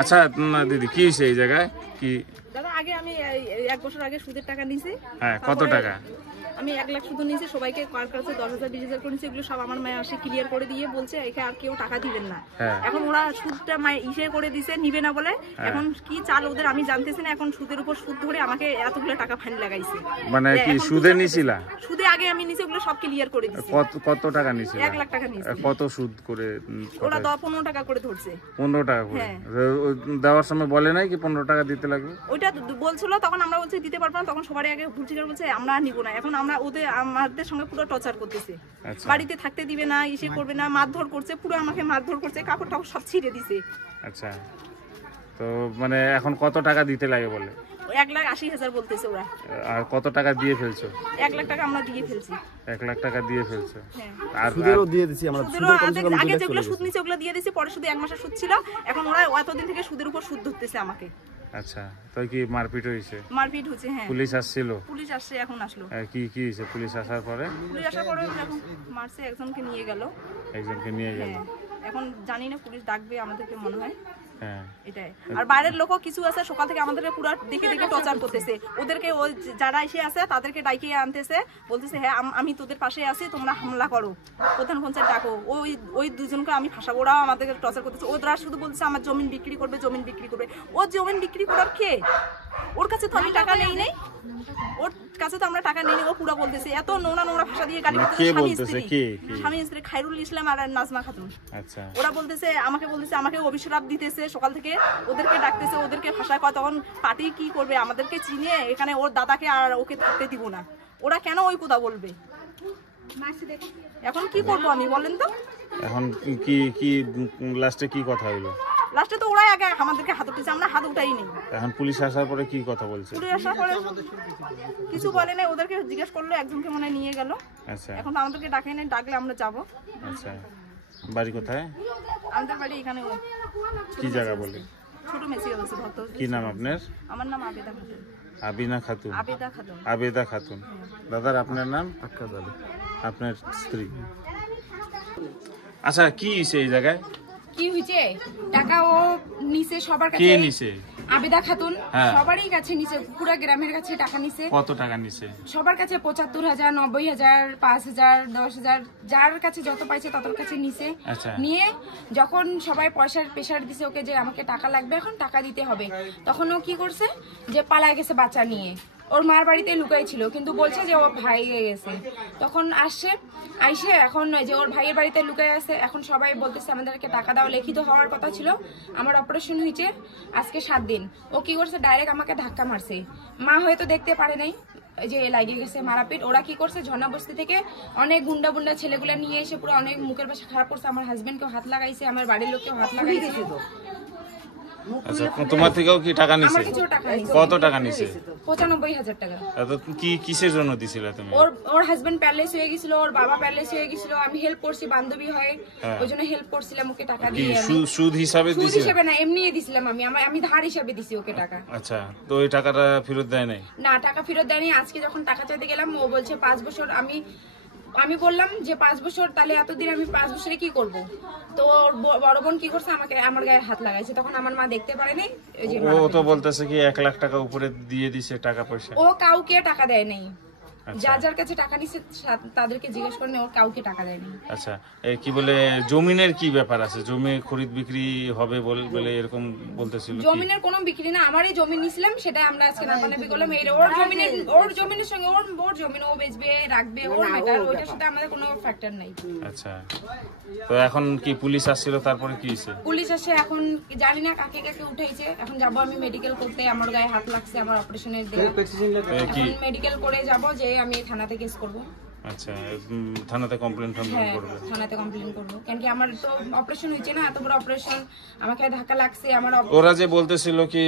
আচ্ছা দিদি কি হয়েছে এই জায়গায় কি দাদা আগে আমি 1 বছর আগে সুদের টাকা নিয়েছি। হ্যাঁ কত টাকা? আমি 1 লাখ সুদ নিয়েছি, সবাইকে কার কাছে 10,000 20,000 করে নিয়েছি। এগুলো সব আমার মায়ের আসে ক্লিয়ার করে দিয়ে বলছে এখানে আর কেউ টাকা দিবেন না। এখন ওরা সুদটা মায়ের ইসে করে দিছে, নিবে না বলে। এখন কি চাল ওদের আমি জানতেছি না। এখন সুদের উপর সুদ ধরে আমাকে এতগুলো টাকা ফাইন লাগাইছে। মানে কি সুদে নিছিলা? সুদে আগে আমি নিয়েছি, ওগুলো সব ক্লিয়ার করে দিয়েছি। কত টাকা নিছিলা? 1 লাখ টাকা নিয়েছি। কত সুদ করে? ওরা 15 টাকা করে ধরছে। 15 টাকা করে দেওয়ার সময় বলে নাই কি 15 টাকা দিতে লাগবে? ওইটা বলছিল, তখন আমরা বলছি দিতে পারবো না। তখন সবার আগে ভুলচিকার বলছে আমরা নিব না। এখন আমরা আমাদের সঙ্গে পুরো টর্চার করতেছে। বাড়িতে থাকতে দিবে না, ইসে করবে না, মারধর করছে, পুরো আমাকে মারধর করছে, কাপড় টাপড় সব ছিঁড়ে দিছে। আচ্ছা, তো মানে এখন কত টাকা দিতে লাগে বলে? 1,80,000 বলতেছে ওরা। আর কত টাকা দিয়ে ফেলছো? 1 লাখ টাকা আমরা দিয়ে ফেলছি। 1 লাখ টাকা দিয়ে ফেলছো? আর সুদেরও দিয়ে দিছি আমরা। আগে যেগুলো সুদ নিছে ওগুলো দিয়ে দিছি, পরে শুধু 1 মাসের সুদ ছিল। এখন ওরা এতদিন থেকে সুদের উপর সুদ ধরতেছে আমাকে। আচ্ছা, তো কি মারপিট হয়েছে? মারপিট হচ্ছে, হ্যাঁ। পুলিশ আসছিল? পুলিশ আসছে, এখন আসলো। কি হয়েছে পুলিশ আসার পরে? পুলিশ আসার পরে এখন মারছে, একজনকে নিয়ে গেল। একজনকে নিয়ে গেল। এখন জানি না, পুলিশ ডাকবে আমাদেরকে মনে হয়। হ্যাঁ, এটাই। আর বাইরের লোকও কিছু আছে, সকাল থেকে আমাদেরকে পুরো দেখে দেখে টর্চার করতেছে। ওদেরকে ওই যারা এসে আছে তাদেরকে ডাইকে আনতেছে, বলতেছে হ্যাঁ আমি তোদের পাশে আছি, তোমরা হামলা করো, প্রধান পঞ্চায়েত ডাকো। ওই দুজনকে আমি ফাঁসাবো। ওরাও আমাদেরকে টর্চার করতেছে। ওরা শুধু বলতেছে আমার জমিন বিক্রি করবে, জমিন বিক্রি করবে। ও জমিন বিক্রি করার কে? ওর কাছে তো আমি টাকা নেই। ওর কাছে তো আমরা টাকা নেই। ও পুরো বলতেছে এত নোংরা ভাষা দিয়ে গালি করতেছে। স্বামী স্ত্রী খায়রুল ইসলাম আর নাজমা খাতুন। আচ্ছা, ওরা বলতেছে আমাকে অভিশাপ দিতেছে সকাল থেকে। ওদেরকে ডাকতেছে, ওদেরকে ভাষা কয়। তখন পার্টি কি করবে? আমাদেরকে চিনে এখানে ওর দাদাকে আর ওকে থাকতে দিব না। ওরা কেন ওই কথা বলবে? এখন কি করবো আমি, বলেন তো? এখন কি লাস্টে কি কথা হইলো? লাস্টে তো ওরাই আগে আমাদেরকে হাত উঠেছে, আমরা হাত উঠাই নেই। এখন পুলিশ আসার পরে কি কথা বলছে? পুলিশ আসার পরে কিছু বলে নাই। ওদেরকে জিজ্ঞেস করলো, একজনকে মনে নিয়ে গেল। আচ্ছা, এখন তো আমাদেরকে ডাকে নাই, ডাকলে আমরা যাবো। আচ্ছা, বাড়ি কোথায়? আমাদের বাড়ি এখানে। কি জায়গা বলে? ছোট মেসি আছে ভক্ত। কি নাম আপনার? আমার নাম আবেদা খাতুন। আবিনা খাতুন? আবেদা খাতুন। আবেদা খাতুন। দাদার আপনার নাম? আক্কাদ আলী। আপনার স্ত্রী? আচ্ছা, কি হইছে এই জায়গায়? কি হইছে? টাকা ও নিছে সবার কাছে। কে নিছে? আবেদা খাতুন। হ্যাঁ। সবারই কাছে নিছে, পুরো গ্রামের কাছে টাকা নিছে। কত টাকা নিছে? সবার কাছে 75,000, 90,000, 5,000, 10,000, যার কাছে যত পাইছে তত কাছে নিছে। আচ্ছা। নিয়ে যখন সবাই পয়সার প্রেশার দিছে ওকে যে আমাকে টাকা লাগবে, এখন টাকা দিতে হবে, তখন ও কি করছে যে পালায় গেছে বাচ্চা নিয়ে। ওর মার বাড়িতে লুকাই ছিল, কিন্তু বলছে যে ওর ভাই গেছে। তখন আইসে এখন যে ওর ভাইয়ের বাড়িতে লুকাই আছে। এখন সবাই বলতেছে আমাদেরকে টাকা দাও, লিখিত হওয়ার কথা ছিল। আমার অপারেশন হয়েছে আজকে 7 দিন। ও কি করছে, ডাইরেক্ট আমাকে ধাক্কা মারছে। মা হয়তো দেখতে পারে নাই যে লাগিয়ে গেছে মারাপিট। ওরা কি করছে, ঝর্ণা বস্তি থেকে অনেক গুন্ডা ছেলেগুলো নিয়ে এসে পুরো অনেক মুখের ভাষা খারাপ করছে। আমার হাজবেন্ডকেও হাত লাগাইছে, আমার বাড়ির লোককেও হাত লাগাইছে। আচ্ছা, তোমার থেকেও কি টাকা নিছে? কত টাকা নিছে? 95,000 টাকা। কি কিসের জন্য দিছিল তুমি? ওর হাজবেন্ড প্যারালাইজ হয়ে গেছিল, ওর বাবা প্যারালাইজ হয়ে গেছিল। আমি হেল্প করছি, বান্ধবী হয় ওই জন্য হেল্প করছিলাম ওকে টাকা দিয়ে। সুদ হিসাবে সুদ হিসাবে না, এমনিই দিছিলাম। আমি ধার হিসাবে দিছি ওকে টাকা। আচ্ছা, তো ওই টাকাটা ফেরত দেয় নাই? না, টাকা ফেরত দেয়নি। আজকে যখন টাকা চাইতে গেলাম ও বলছে 5 বছর। আমি বললাম যে 5 বছর, তাহলে এতদিন আমি 5 বছরে কি করব? তো বড় বোন কি করছে, আমার গায়ে হাত লাগাইছে। তখন আমার মা দেখতে পারেনি। ও তো বলতেছে কি 1 লাখ টাকা উপরে দিয়ে দিছে টাকা পয়সা। ও কাউকে টাকা দেয় নাই। যার কাছে টাকা নিছে তাদেরকে জিজ্ঞেস করেন, ওর কাউকে টাকা দেয়নি। আচ্ছা, কি বলে জমিনের কি ব্যাপার আছে? জমি খরিদ বিক্রি হবে বলে এরকম বলতেছিল। জমিনের কোনো বিক্রি না, আমারই জমি নিছিলাম, সেটা আমরা আজকে নাপানাপি করলাম। ওর জমিনের সঙ্গে ওর জমি ও বেচবে, রাখবে, ওর ম্যাটার। ওইটার সাথে আমাদের কোনো ফ্যাক্টর নাই। আচ্ছা, তো এখন কি পুলিশ আসছিল, তারপরে কি হইছে? পুলিশ আসে, এখন জানি না কাকে উঠাইছে। এখন যাব আমি মেডিকেল করতে, আমার গায়ে হাত লাগছে, আমার অপারেশনের দিন। এখন মেডিকেল করে যাব, যে আমি থানাতে কেস করব। আচ্ছা, থানাতে কমপ্লেন করবে? থানাতে কমপ্লেন করব, কেন কি আমার তো অপারেশন হয়েছে না, এত বড় অপারেশন, আমাকে ধাক্কা লাগছে। ওরা যে বলতেছিল কি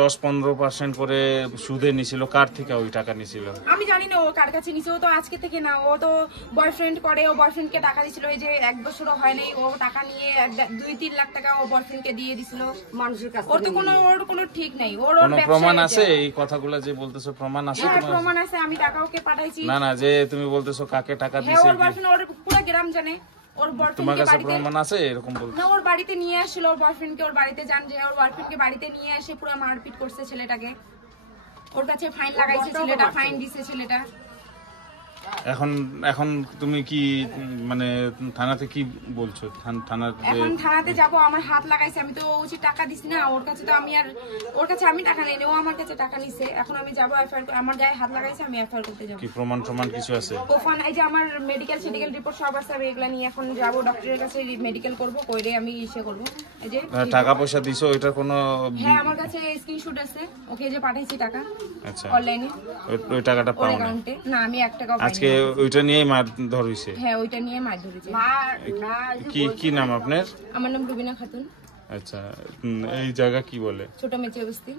10-15% করে সুদে নিছিল, কার থেকে ওই টাকা নিছিল? আমি জানি না ও কার কাছে নিছে। ও তো আজকে থেকে না, ও তো বয়ফ্রেন্ড করে। ও বয়ফ্রেন্ডকে টাকা দিছিল, এই যে 1 বছরও হয় নাই। ও টাকা নিয়ে 2-3 লাখ টাকা ও বয়ফ্রেন্ডকে দিয়ে দিছিল মানুষের কাছে। ওর কোনো ঠিক নাই। ওর প্রমাণ আছে? এই কথাগুলো যে বলতেছো প্রমাণ আছে? প্রমাণ আছে, আমি টাকা ওকে পাঠাইছি। না, যে তুমি বলতেছো কাকে টাকা দিছে, ওর বয়ফ্রেন্ড, ওর পুরো গ্রাম জানে। ওর তোমার বয়ফ্রেন্ডকে কাছে বাড়িতে প্রমাণ আছে এরকম বলতে? না, ওর বাড়িতে নিয়ে আসছিল, ওর বয়ফ্রেন্ডকে ওর বাড়িতে যান, যে ওর বয়ফ্রেন্ডকে বাড়িতে নিয়ে এসে পুরো মারপিট করছে ছেলেটাকে। ওর কাছে ফাইন লাগাইছে ছেলেটা, ফাইন দিছে ছেলেটা। এখন এখন তুমি কি মানে থানাতে কি বলছো? থানাতে এখন থানাতে যাব, আমার হাত লাগাইছে, আমি তো উচিত টাকা দিছি না ওর কাছে, তো আমি আর ওর কাছে আমি টাকা নেই, ও আমার কাছে টাকা নিছে। এখন আমি যাব এফআইআর, আমার গায়ে হাত লাগাইছে, আমি এফআইআর করতে যাব। কি প্রমাণ কিছু আছে? ওখানে এই যে আমার মেডিকেল রিপোর্ট সব আছে, আমি এগুলা নিয়ে এখন যাব ডক্টরের কাছে, মেডিকেল করব, কইরে আমি ইসে করব। এই যে টাকা পয়সা দিছো ওইটার কোনো? হ্যাঁ, আমার কাছে স্ক্রিনশট আছে, ওকে যে পাঠাইছি টাকা আচ্ছা, অনলাইনে। ওই টাকাটা ওর পাও না? অ্যাকাউন্টে না, আমি 1 টাকাও পাইনি। আজকে ওইটা নিয়েই মার ধর হইছে? হ্যাঁ, ওইটা নিয়ে মার ধরেছে। কি নাম আপনার? আমার নাম রুবিনা খাতুন, আচ্ছা, এই জায়গা কি বলে? ছোট মেচে বস্তি।